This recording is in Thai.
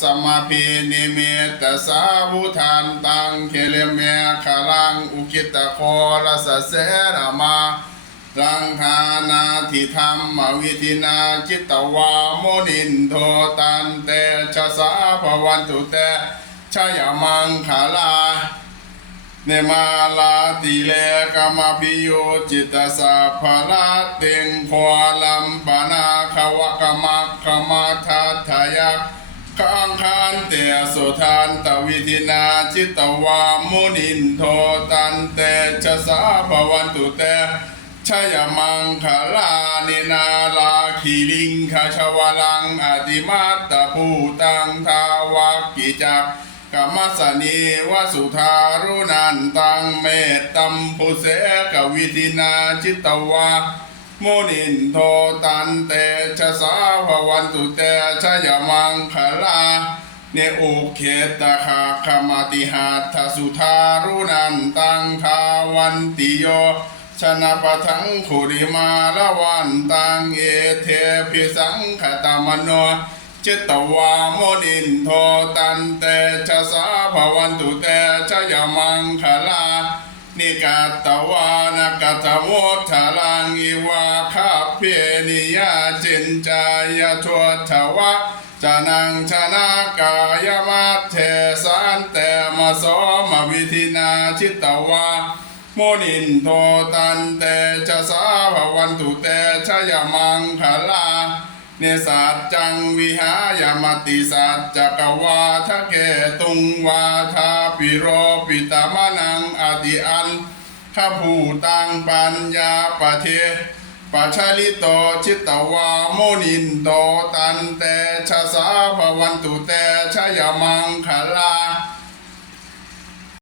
สมาพีนิเมตสาวุทานตังเคเลเมคารังอุกิตโคลสเสนามารังคานาทิธรรมวิธินาจิตตวาโมนินโทตันเตชะสาภวันตุเตชยมังคาลาเนมาลาติเลกามพิโยจิตสัพพะละเต็งพวลัมปนา คานเตสุทานตวิธินาจิตตวามุนินโทตันเตชะสาภวันตุเตชยมังคลานินาลาคีลิงคชวลังอติมาตตภูตังทาวากิจักกรรมสนีวสุธารุนันตังเมตตัมปุเสกวิธินาจิตตวาโมนินโทตันเตชะสาภวันตุเตชยมังคลา เนอุเคตคาคมาติหัตถสุธารุนันตังทาวันติโยชนะปะทังขุริมาละวันตังเอเทพิสังขตามโนจิตตวาโมนินโทตันเตชะสาภวันตุเตชะยมังคลา นิกาตวานกตโมทารังอิวาคาเพนิยาจินจายทวทวะ จานังชนะกายมัตเทสันเตมะโสมวิธินาชิตตวาโมนินโทตันเตชะสาภวันตุเตชะยมังคลาเนสัจจังวิหายามติสัจจกวาทะเกตุงวาทาปิโรปิตามะนังอติอันข้าผูตังปัญญาปะเท ปัชาลิโตชิตตวาโมนินโตตันเตชะสาภวันตุเตชะยมังคลา